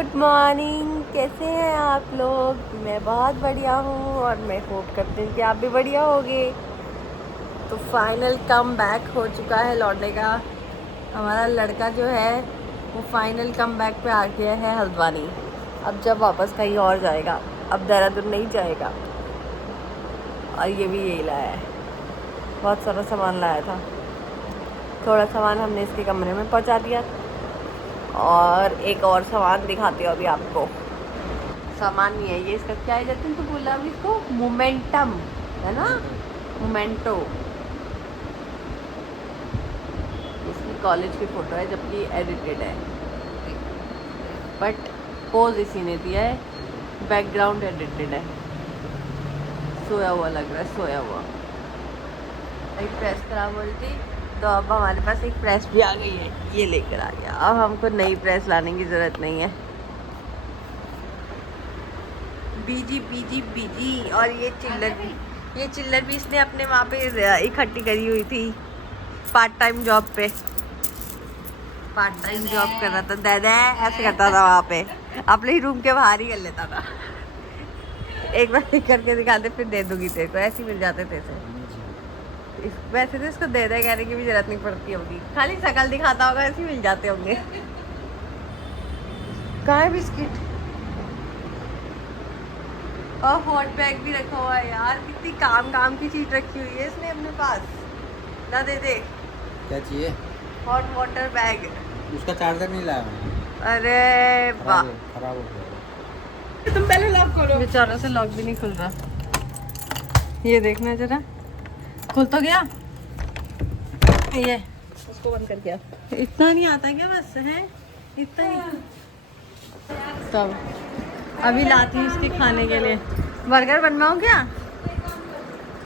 Good morning, कैसे हैं आप लोग। मैं बहुत बढ़िया हूँ और मैं होप करती हूँ कि आप भी बढ़िया होगे। तो फाइनल कम बैक हो चुका है लौटने का। हमारा लड़का जो है वो फाइनल कम बैक पे आ गया है हल्द्वानी। अब जब वापस कहीं और जाएगा, अब देहरादून नहीं जाएगा। और ये भी यही लाया है, बहुत सारा सामान लाया था। थोड़ा सामान हमने इसके कमरे में पहुँचा दिया और एक और सामान दिखाती हूँ अभी आपको। सामान नहीं है ये, इसका क्या है जतिन तो बोला अभी इसको, मोमेंटम है ना, मोमेंटो। इसकी कॉलेज की फ़ोटो है जबकि एडिटेड है, बट पोज इसी ने दिया है, बैकग्राउंड एडिटेड है। सोया हुआ लग रहा है, सोया हुआ। एक प्रेस खराब हो रही थी तो अब हमारे पास एक प्रेस भी आ गई है, ये लेकर आ गया। अब हमको नई प्रेस लाने की ज़रूरत नहीं है। बीजी बीजी बीजी। और ये चिल्लर भी इसने अपने वहाँ पे इकट्ठी करी हुई थी पार्ट टाइम जॉब पे। पार्ट टाइम जॉब कर रहा था दादा, ऐसे करता था वहाँ पे, अपने ही रूम के बाहर ही कर लेता था। एक बार करके दिखाते फिर दे दूंगी तेरे को, ऐसे ही मिल जाते थे वैसे तो इसको दे दे कहने की भी जरूरत नहीं पड़ती होगी, खाली शकल दिखाता होगा, ऐसे ही मिल जाते होंगे। कहाँ है बिस्किट? और हॉट बैग भी रखा हुआ है यार, कितनी काम की चीज रखी हुई है इसने अपने पास। ना दे दे। क्या चाहिए? Hot water bag. उसका चार्जर नहीं लाया मैं। अरे वाह, खराब हो गया। तुम पहले लॉक करो। बेचारों से लॉक भी नहीं खुल रहा। ये देखना जरा, खुल तो गया ये, उसको बंद कर दिया। इतना नहीं आता क्या बस है, इतना ही। तब अभी लाती हूँ इसके खाने के लिए। बर्गर बनवाऊँ क्या?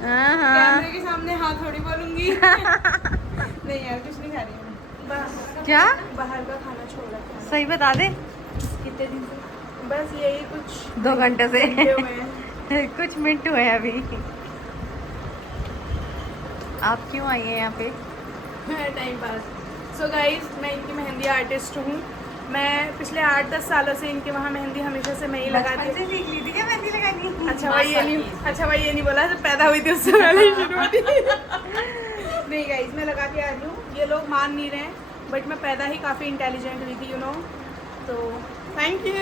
कैमरे के सामने हाँ थोड़ी बोलूंगी। नहीं यार, कुछ नहीं खा रही हूँ, बस क्या बाहर का खाना छोड़ा था। सही बता दे। कितने दिन से? बस यही कुछ 2 घंटे से घंटे हुए हैं। कुछ मिनट हुए हैं अभी। आप क्यों आई हैं यहाँ पे? Time pass. सो गाइज, मैं इनकी मेहंदी आर्टिस्ट हूँ। मैं पिछले 8-10 सालों से इनके वहाँ मेहंदी हमेशा से मैं ही लगाती हूँ। सीख ली थी क्या मेहंदी लगानी? अच्छा भाई ये नहीं बोला, जब पैदा हुई थी उससे पहले ही शुरू हुई थी। नहीं गाइज, मैं लगा के आ रही हूँ। ये लोग मान नहीं रहे हैं, बट मैं पैदा ही काफ़ी इंटेलिजेंट हुई थी, तो थैंक यू।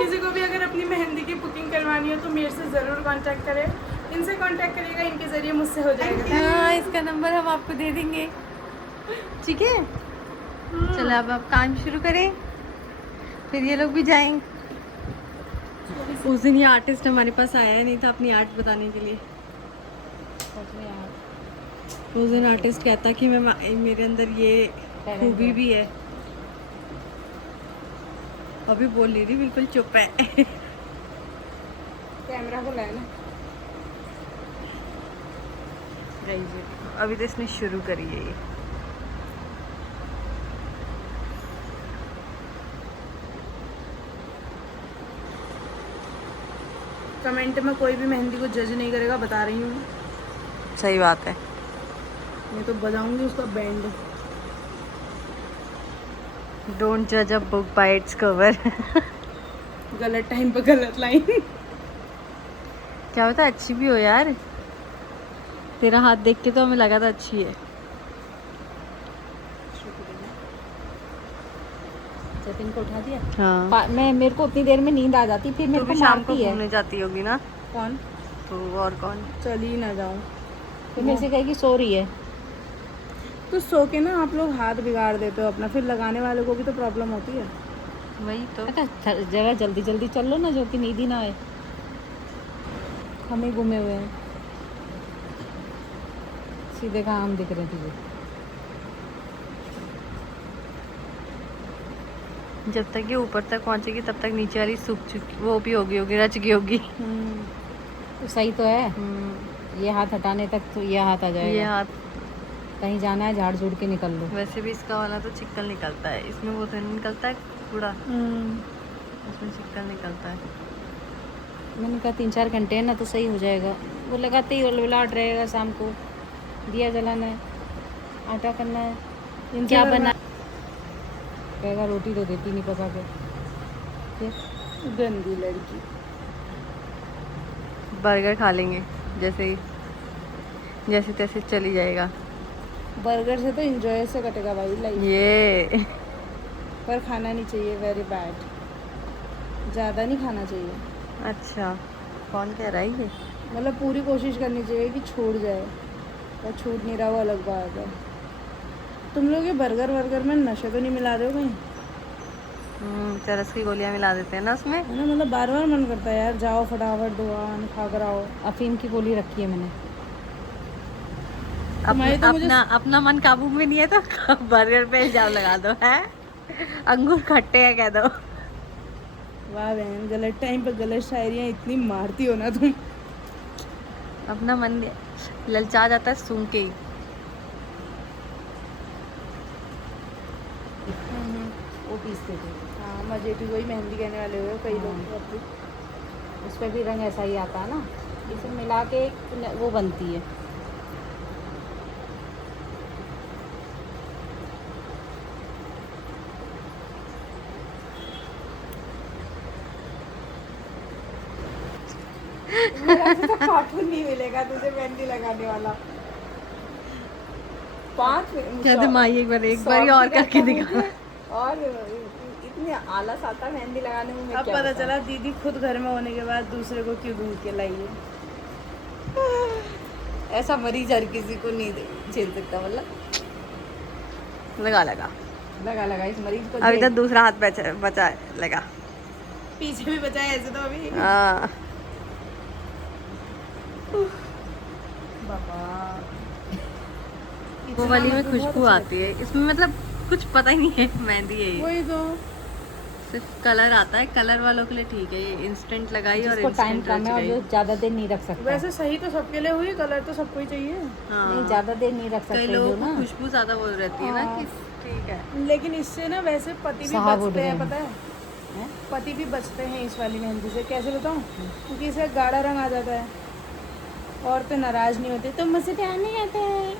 किसी को भी अगर अपनी मेहंदी की बुकिंग करवानी हो तो मेरे से ज़रूर कांटेक्ट करें। इनसे कांटेक्ट करिएगा, इनके ज़रिए मुझसे हो जाएगा। हाँ, इसका नंबर हम आपको दे देंगे, ठीक है। चलो अब आप काम शुरू करें, फिर ये लोग भी जाएंगे। उस दिन ये आर्टिस्ट हमारे पास आया नहीं था अपनी आर्ट बताने के लिए। उस दिन आर्टिस्ट कहता कि मैं मेरे अंदर ये खूबी भी है। अभी बोल नहीं रही, बिल्कुल चुप है। कैमरा खुला है ना। अभी तो इसने शुरू करी है ये। कमेंट में कोई भी मेहंदी को जज नहीं करेगा, बता रही हूँ। सही बात है। मैं तो बजाऊंगी उसका बैंड। डोंट जज a book by its cover. गलत टाइम पे गलत लाइन। क्या होता है, अच्छी भी हो यार। तेरा हाथ देख के तो हमें लगा था अच्छी है। जतिन को उठा दिया। हाँ, मैं मेरे को उतनी देर में नींद आ जाती, फिर मेरे तो को भी शाम को मारती है। घूमने जाती होगी ना? कौन? तो और कौन? चल ही ना जाऊँ। फिर मेरे से कहेगी सो रही है। तो सो के ना आप लोग हाथ बिगाड़ देते हो अपना, फिर लगाने वाले को भी तो प्रॉब्लम होती है। वही तो। जरा जल्दी जल्दी चल लो ना, जो कि नींद ही ना आए। हम ही घूमे हुए हैं, सीधे कहाँ हम दिख रहे हैं तुझे। जब तक ये ऊपर तक पहुंचेगी तब तक नीचे वाली सूख चुकी, वो भी होगी रच गई होगी। तो सही तो है। ये हाथ हटाने तक तो ये हाथ आ जाएगा। ये हाथ। कहीं जाना है, झाड़ झूड़ के निकल लो। वैसे भी इसका वाला तो चिक्कल निकलता है, इसमें वो तो नहीं निकलता है कूड़ा, इसमें चिक्कल निकलता है। मैंने कहा 3-4 घंटे है ना तो सही हो जाएगा। वो लगाते ही उलवलाहट रहेगा। शाम को दिया जलाना है, आटा करना है, क्या बना कहेगा रोटी तो देती नहीं पका के। फिर गंदी लड़की। बर्गर खा लेंगे जैसे तैसे चली जाएगा बर्गर से तो एंजॉय से कटेगा भाई लाइफ। ये। पर खाना नहीं चाहिए, वेरी बैड। ज़्यादा नहीं खाना चाहिए, अच्छा, कौन कह रहा है ये? मतलब पूरी कोशिश करनी चाहिए कि छूट जाए, और छूट नहीं रहा वो अलग बात है। तुम लोग ये बर्गर वर्गर में नशे तो नहीं मिला रहे हो कहीं? चरस की गोलियां मिला देते हैं ना उसमें। है ना, मतलब बार बार मन करता है यार, जाओ फटाफट दुकान खा कर आओ। अफीम की गोली रखी है मैंने। तुम्हारी तो मुझे अपना मन काबू में नहीं है तो बर्गर पे इल्जाम लगा दो है। अंगूर खट्टे हैं कह दो। वाह बहन, गलत टाइम पे गलत शायरियाँ इतनी मारती हो ना तुम। अपना मन ललचा जाता है सूंघ के ही। वो पीसते थे, हाँ, मजे की वही मेहंदी कहने वाले हुए कई लोग तो अपनी। उस पर भी रंग ऐसा ही आता है ना, इसे मिला के एक वो बनती है। मेरा तो कार्टून नहीं मिलेगा तुझे मेहंदी लगाने वाला। 5 कहते माई एक बार ही और करके दिखा। और इतनी आलस आता है मेहंदी लगाने में। अब पता चला दीदी खुद घर में होने के बाद दूसरे को क्यों ढूंढ के लाई है। ऐसा मरीज हर किसी को नहीं झेल सकता। मतलब लगा इस मरीज को। अभी तक दूसरा हाथ बचा है, लगा। पीछे भी बचा है ऐसे तो अभी। हाँ बाबा, वो वाली में खुशबू आती है, इसमें मतलब कुछ पता ही नहीं है मेहंदी है ये। वही तो। सिर्फ कलर आता है, कलर वालों के लिए ठीक है, ये इंस्टेंट लगाई और जिसको टाइम इंस्टेंट कम है और जो ज़्यादा देर नहीं रख सकता। वैसे सही तो सबके लिए हुई, कलर तो सबको ही चाहिए। नहीं, ज़्यादा देर नहीं रख कई सकते लोगों जो को ना। खुशबू ज्यादा वो रहती है ना कि ठीक है। लेकिन इससे ना वैसे पति भी साहब उड़ बचते हैं, गए पता है? हैं? पति भी बचते हैं इस वाली मेहंदी से। कैसे बताऊँ? क्योंकि इससे गाढ़ा रंग आ जाता है, औरतें नाराज नहीं होती, तो मुझसे ध्यान नहीं आता है।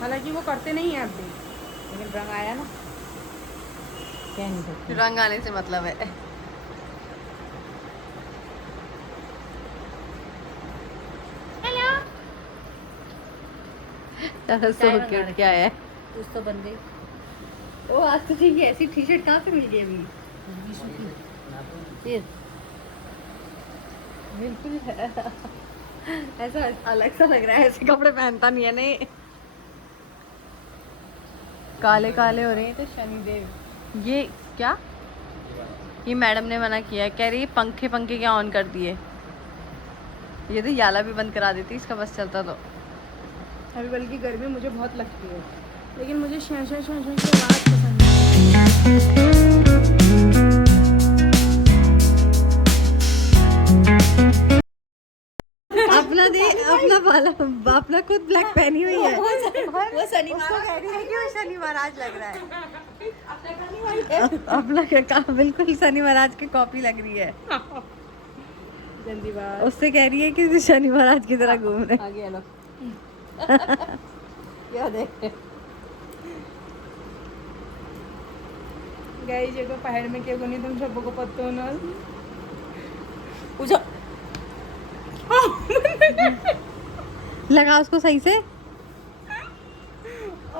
हालांकि वो करते नहीं है अभी, लेकिन रंग आया ना, कह नहीं सकते। रंग आने से मतलब है। सो क्यूट क्या है। कुछ तो बन गई। ओ आज तुझे ये ऐसी टी शर्ट कहाँ से मिल गई अभी? फिर बिल्कुल ऐसा अलग सा लग रहा है, ऐसे कपड़े पहनता नहीं है। नहीं काले काले हो रहे हैं तो शनिदेव। ये क्या, ये मैडम ने मना किया है, कह रही है पंखे क्या ऑन कर दिए। ये तो याला भी बंद करा देती इसका बस चलता तो। अभी बल्कि गर्मी मुझे बहुत लगती है, लेकिन मुझे शं की आवाज़ पसंद है। अपना खुद ब्लैक पहनी हुई है। वो शनिवार कह रही है कि वो शनि महाराज लग रहा है। अपना क्या बिल्कुल शनि महाराज की कॉपी लग रही है। गंदी बात। उससे कह रही है कि शनि महाराज की तरह घूम रहे। आगे लो। क्या देख गाइस ये को पहाड़ में क्या कोनी तुम सबको पत्तो ना पूछो लगा उसको सही से। ओ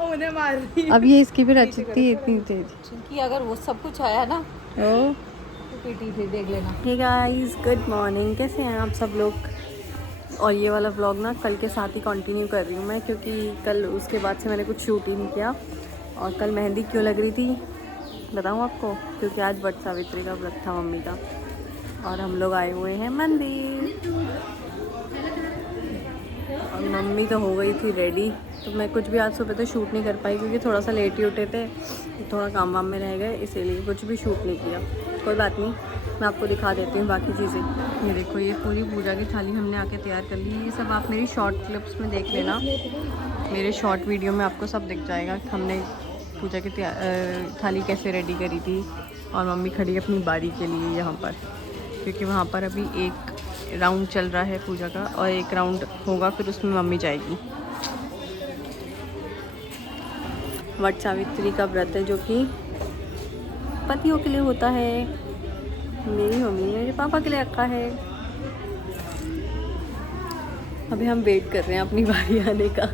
उन्हें मार रही। अब ये इसकी भी रचती है इतनी तेज कि अगर वो सब कुछ आया ना ओ। तो पीटी फिर देख लेना। हे गाइस, गुड मॉर्निंग, कैसे हैं आप सब लोग? और ये वाला व्लॉग ना कल के साथ ही कंटिन्यू कर रही हूँ मैं, क्योंकि कल उसके बाद से मैंने कुछ शूट ही नहीं किया। और कल मेहंदी क्यों लग रही थी बताऊँ आपको? क्योंकि आज वट सावित्री का व्रत था मम्मी का, और हम लोग आए हुए हैं मंदिर। और मम्मी तो हो गई थी रेडी, तो मैं कुछ भी आज सुबह तो शूट नहीं कर पाई, क्योंकि थोड़ा सा लेट ही उठे थे, थोड़ा काम वाम में रह गए, इसीलिए कुछ भी शूट नहीं किया। कोई बात नहीं, मैं आपको दिखा देती हूँ बाकी चीज़ें। ये देखो, ये पूरी पूजा की थाली हमने आके तैयार कर ली है। ये सब आप मेरी शॉर्ट क्लिप्स में देख लेना, मेरे शॉर्ट वीडियो में आपको सब दिख जाएगा कि हमने पूजा की थाली कैसे रेडी करी थी। और मम्मी खड़ी अपनी बारी के लिए यहाँ पर, क्योंकि वहाँ पर अभी एक राउंड चल रहा है पूजा का, और एक राउंड होगा फिर उसमें मम्मी जाएगी। वट सावित्री का व्रत है जो कि पतियों के लिए होता है। मेरी मम्मी ने मेरे पापा के लिए रखा है। अभी हम वेट कर रहे हैं अपनी बारी आने का।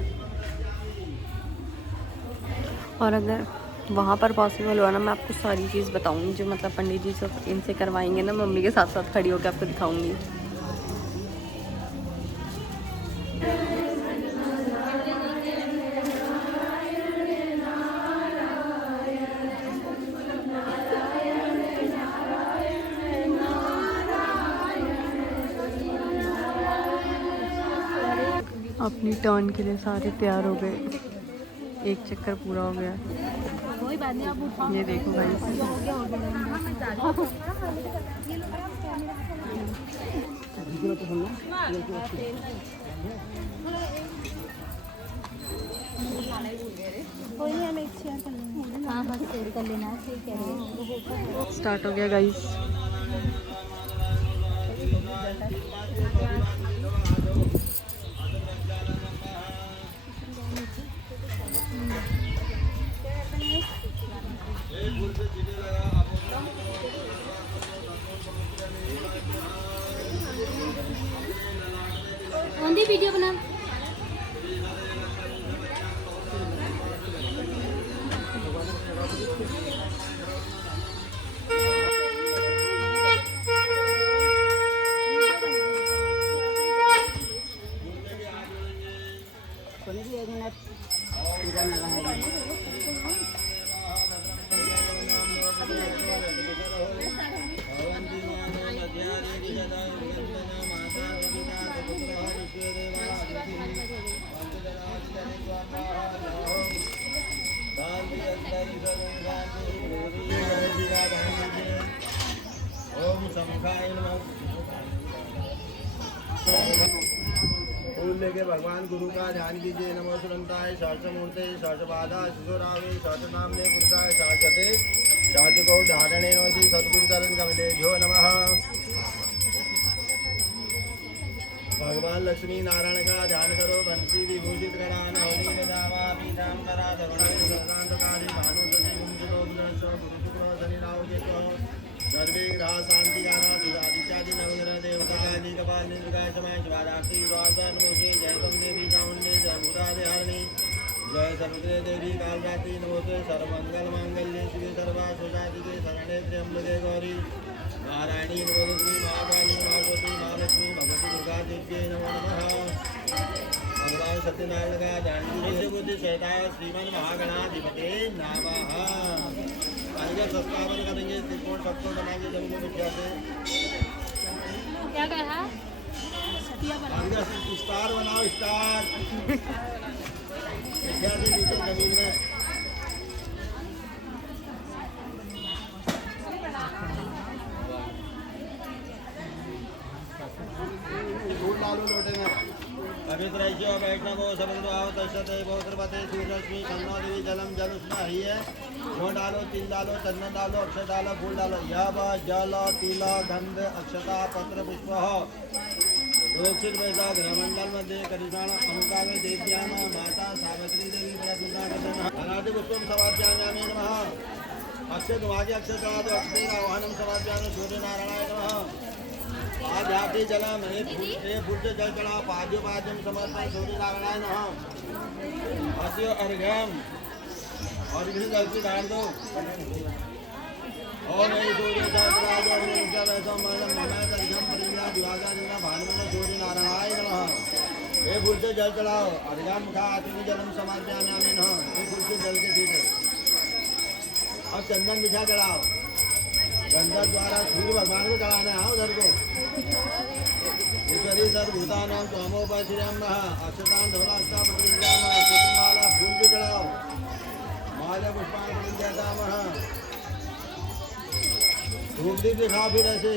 और अगर वहाँ पर पॉसिबल हुआ ना, मैं आपको सारी चीज़ बताऊँगी जो मतलब पंडित जी सब इनसे करवाएंगे ना। मम्मी के साथ साथ खड़ी होकर आपको दिखाऊँगी। अपनी टर्न के लिए सारे तैयार हो गए। एक चक्कर पूरा हो गया। ये देखो भाई, स्टार्ट हो गया गाइस। वीडियो बना फूल लेके भगवान गुरु का ध्यान कीजिए। नमो सुरंताय सहस्रमूर्ते सहस्रपादा शिशुरावे सहस्रनामने पुरुषाय सहस्रते सहस्रकोट धारणे नमति सद्गुरु चरण कमले जो नमः। भगवान लक्ष्मी नारायण का ध्यान करो। बंसी विभूषित करा नवनीत दावा पीठाम करा धरुणाय सर्वांतकारी भानुसति गुंजलोकदर्श गुरु शुक्र शनि राहु केतु सर्वे ग्रह शांति गाना आदित्यादि नवग्रह देवतादि कपाल निन्द्रकाय समय शिवादाक्षी स्वासन मुखे जय तम देवी चामुंडे जय मुरारिहारिणी जय समुद्रे देवी कालरात्रि नमोते सर्वमंगल मांगल्ये शिवे सर्वार्थसाधिके शरणे त्र्यंबके गौरी नारायणी नमोस्तुते महाकाली महागौरी महालक्ष्मी भगवती दुर्गा देव्यै नमो नमः। भगवान सत्यनारायण का ध्यान कीजिए। बुद्धि सहिताय श्रीमन महागणाधिपते नमः। आगे संस्थापन करेंगे। त्रिकोण सबको बनाएंगे जमीन विद्या से। क्या कहा? आगे स्टार बनाओ स्टार। विद्या जी नीचे जमीन में। फूल डालो लोटे में। पवित्र ऐसे बैठना को समुद्र आओ तस्ते बहुत्रपते सूर्यरश्मि खन्ना देवी जलम जल उसमें ही है। वो डालो तिल डालो चंदन डालो अक्षर डालो फूल डालो। यह जल तिल गंध अक्षता पत्र पुष्प रोक्षित वैसा गृहमंडल मध्ये करिष्ण अमुकावे देव्याम माता सावित्री देवी अनादि पुष्पम समाध्यायामि नमः। अक्षय दुमाजी अक्षय कला तो अक्षय आह्वानम समाध्यायामि सूर्य नारायणाय नमः। आध्यात्मिक जलम हे फूल से जल चढ़ा पाद्यो पाद्यम समर्पण सूर्य नारायण नमः। अस्यो अर्घ्यम और भी जल की डाल दो। और नहीं सूर्य सहस्रादो मनम ममैत अर्घ्यम परिज्ञा दिवागा दिना भानुमन सूर्य नारायण नमः। हे फूल से जल चढ़ाओ अर्घ्यम खा अतिथि जलम समाध्यायामि नमः। हे फूल से जल के ठीक है। अब चंदन बिछा चढ़ाओ। गंगा द्वारा सूर्य भगवान को चढ़ाना है उधर को। ईश्वरी सर्वभूतानां त्वमोपश्रियं अक्षतां धवलास्ता प्रतिज्ञामः। पुष्पमाला फूल भी चढ़ाओ। माला पुष्पांजलि प्रतिज्ञामः। धूप दीप दिखाओ। फिर ऐसे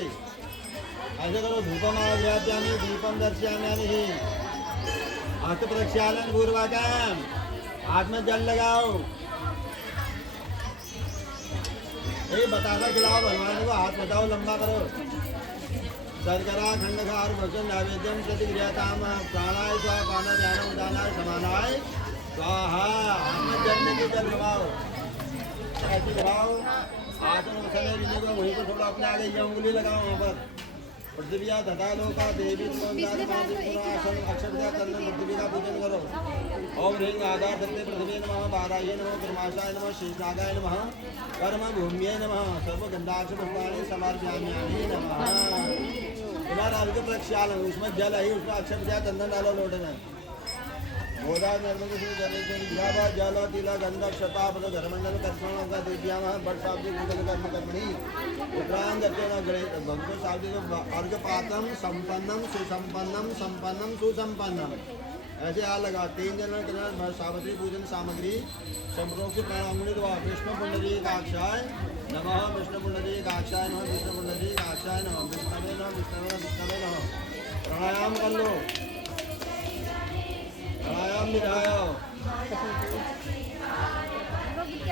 करो। धूपम आव्याप्यामि दीपम दर्शयामि। हस्त प्रक्षालन पूर्वकम्। हाथ में जल लगाओ। बतासा खिलाओ भगवान को। हाथ बताओ लंबा करो। शर्करा खंडकार भोजन नैवेद्यम प्रतिक्रियाताम प्राणाय स्वापान ध्यान उदानाय समानाय स्वाहा। हाथ में जल लेके जल घुमाओ, ऐसे घुमाओ। आसन उसन गिरने को वहीं पर थोड़ा अपने आगे ये उंगली लगाओ वहाँ पर। पृथ्वी धतालो का देवी आसन अक्षर चंदन पृथ्वी का पूजन करो। ओम ह्रीं आधार सत्य पृथ्वी नमः बाराह्य नमः ब्रह्माशाय नमः शेषनागाय नमः कर्म भूम्ये नमः सर्वगंधाक्ष पुष्पाणि समर्पयामि नमः। तुम्हारा अर्घ प्रक्षालन, उसमें जल है, उसमें अक्षर चंदन डालो लोटे में। गोदा निर्मल जल तिला गंध क्षतापद घरमंडल कर्षण दिव्याम भट शाब्दी गूगल कर्म कर्मणि उत्तरांग भगवत शाब्दी अर्घपातम संपन्नम सुसंपन्नम संपन्नम सुसंपन्नम। ऐसे हाथ लगा। 3 जन सावित्री पूजन सामग्री संप्रोक्त प्राणांगुली द्वारा विष्णु पुंडरी काक्षाय नमः, विष्णु पुंडरी काक्षाय नमः, विष्णु पुंडरी काक्षाय नमः, विष्णवे नमः, विष्णवे विष्णवे नमः। प्राणायाम कर लो, प्राणायाम निधाओ,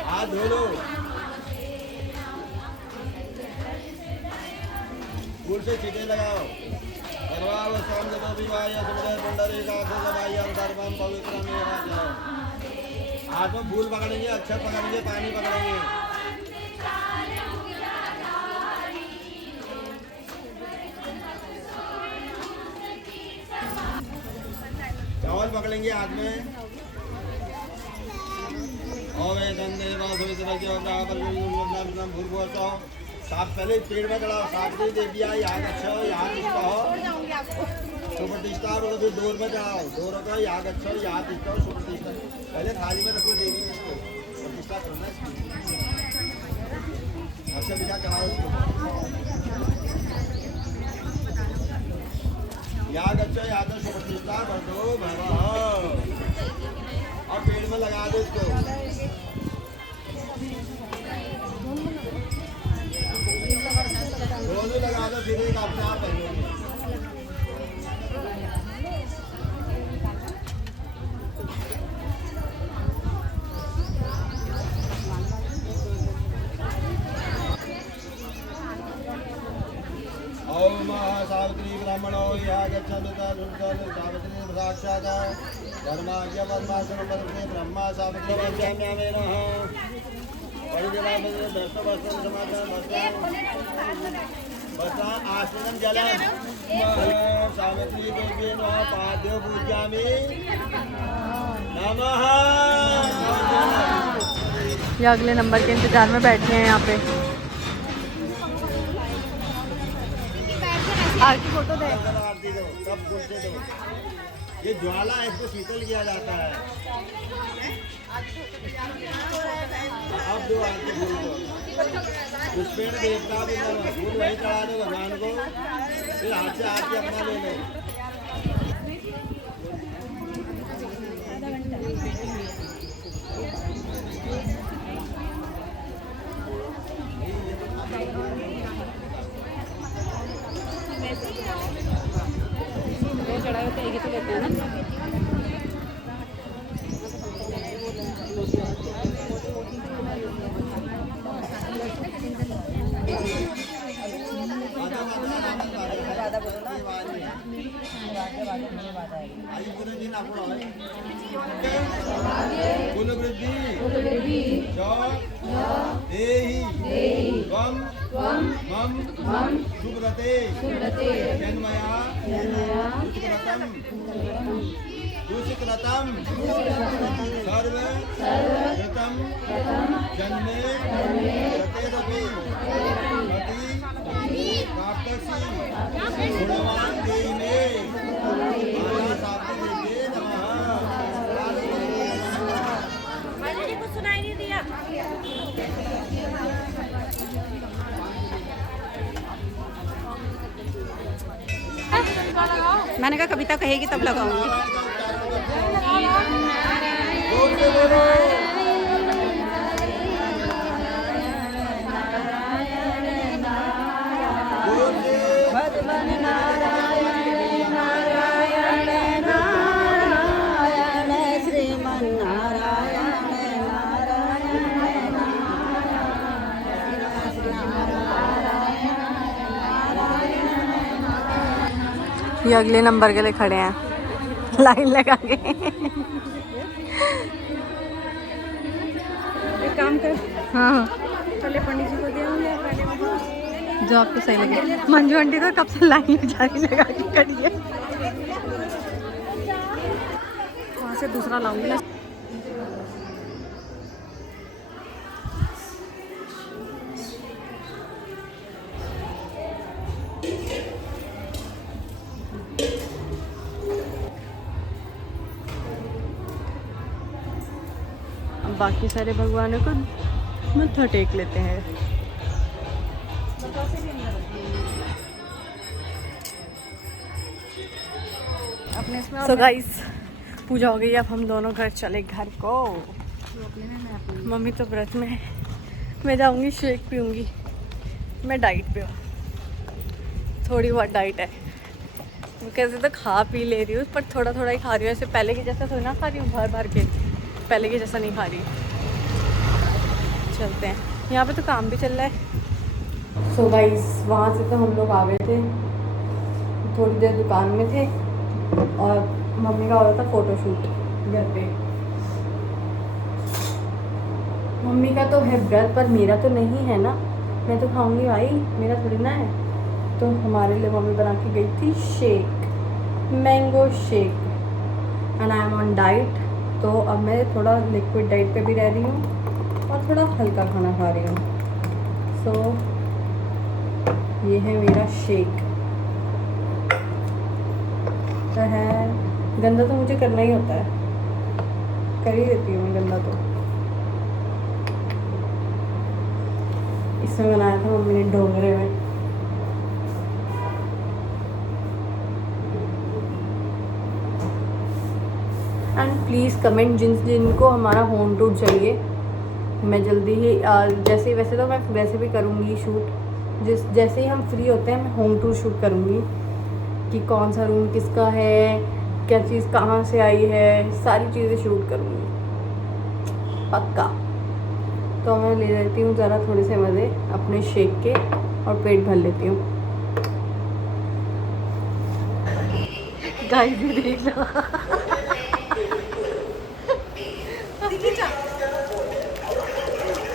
हाथ धो लो, फूल से छींटे लगाओ। सर्वावस्थां जपविवाय सुमदे पुंडरीकाक्ष दबायं सर्वं पवित्रमेव जयं। हाथ में फूल पकड़ेंगे, अक्षर पकड़ेंगे, पानी पकड़ेंगे। चावल पकड़ेंगे हाथ में। ओवे गंदे भूर्भुवस्सुः। साफ पहले पेड़ में चढ़ाओ, सावित्री देवी आई याद अच्छा याद इसका हो सुप्रतिष्ठा, और फिर डोर में चढ़ाओ, डोर का याद अच्छा याद इसका हो सुप्रतिष्ठा। पहले थाली में रखो देवी इसको प्रतिष्ठा करना है। अच्छा बिना चढ़ाओ इसको, याद अच्छा याद सुप्रतिष्ठा कर दो भैरव। अब पेड़ में लगा दो इसको। दोनों लगा दो, फिर एक अपने आप बन जाएंगे। ओम सावित्री ब्राह्मणो या गच्छन्तु सावित्री साक्षात् धर्माज्ञ पद्मासन पदे ब्रह्मा सावित्री व्याम्यामे नमः। आश्रम जलम सावित्री देवी नमः पाद्यो पूज्यामि नमः। ये अगले नंबर के इंतजार में बैठे हैं यहाँ पे। आरती फोटो दे, आरती दो, सब कुछ दे दो। ये ज्वाला है, इसको शीतल किया जाता है। अब दो आरती फूल को, उस पेड़ देवता भी फूल वही चढ़ा दो भगवान को, फिर हाथ से आरती अपना ले लो। चढ़ाए होते एक ही तो लेते हैं ना। कुल वृद्धि त्वं मम सुब्रते जन्मया दुष्कृतं सर्व कृतं जन्मे रतेरपि मति प्राप्तसि गुणवान् देहि मे माया साप्ति देवे नमः। सुनाई नहीं दिया। मैंने कहा कविता कहेगी तब लगाऊंगी। ये अगले नंबर के लिए खड़े हैं। लाइन लगा के। एक काम कर, हाँ पहले पंडित जी को दे आऊंगा, पहले जो आपको सही लगे। मंजू आंटी तो कब से लाइन जारी लगा के खड़ी है। वहाँ से दूसरा लाऊंगी ना। बाकी सारे भगवानों को मत्था टेक लेते हैं। अपने इसमें सो गाइस पूजा हो गई, अब हम दोनों घर चले घर को। मम्मी तो व्रत में है, मैं जाऊंगी शेक पीऊंगी। मैं डाइट पे हूँ, थोड़ी बहुत डाइट है। मैं कैसे तो खा पी ले रही हूँ पर थोड़ा थोड़ा ही खा रही हूँ, ऐसे पहले की जैसा थोड़ी ना खा रही हूँ भर भर के, पहले की जैसा नहीं खा रही। चलते हैं, यहाँ पे तो काम भी चल रहा है। सो गाइस वहाँ से तो हम लोग आ गए थे, थोड़ी देर दुकान में थे और मम्मी का हो रहा था फोटोशूट घर पे। मम्मी का तो है व्रत पर मेरा तो नहीं है ना, मैं तो खाऊंगी भाई, मेरा थोड़ी ना है। तो हमारे लिए मम्मी बना के गई थी shake, mango shake, and I am on diet. तो अब मैं थोड़ा लिक्विड डाइट पे भी रह रही हूँ और थोड़ा हल्का खाना खा रही हूँ। सो ये है मेरा शेक। तो है गंदा तो मुझे करना ही होता है, कर ही देती हूँ मैं गंदा। तो इसमें बनाया था मम्मी ने डोंगरे में। एंड प्लीज़ कमेंट जिनको हमारा होम टूर चाहिए। मैं जल्दी ही जैसे वैसे तो मैं वैसे भी करूँगी शूट, जैसे ही हम फ्री होते हैं मैं होम टूर शूट करूँगी कि कौन सा रूम किसका है, क्या चीज़ कहाँ से आई है, सारी चीज़ें शूट करूँगी पक्का। तो मैं ले लेती हूँ ज़रा थोड़े से मज़े अपने शेक के और पेट भर लेती हूँ। गाइस भी देख लो।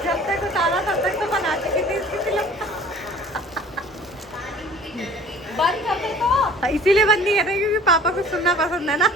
जब तक उतारा तब तक तो बना चुकी थी इसकी फिल्म। बंद कर दे तो, इसीलिए बंद नहीं कर रही क्योंकि पापा को सुनना पसंद है ना।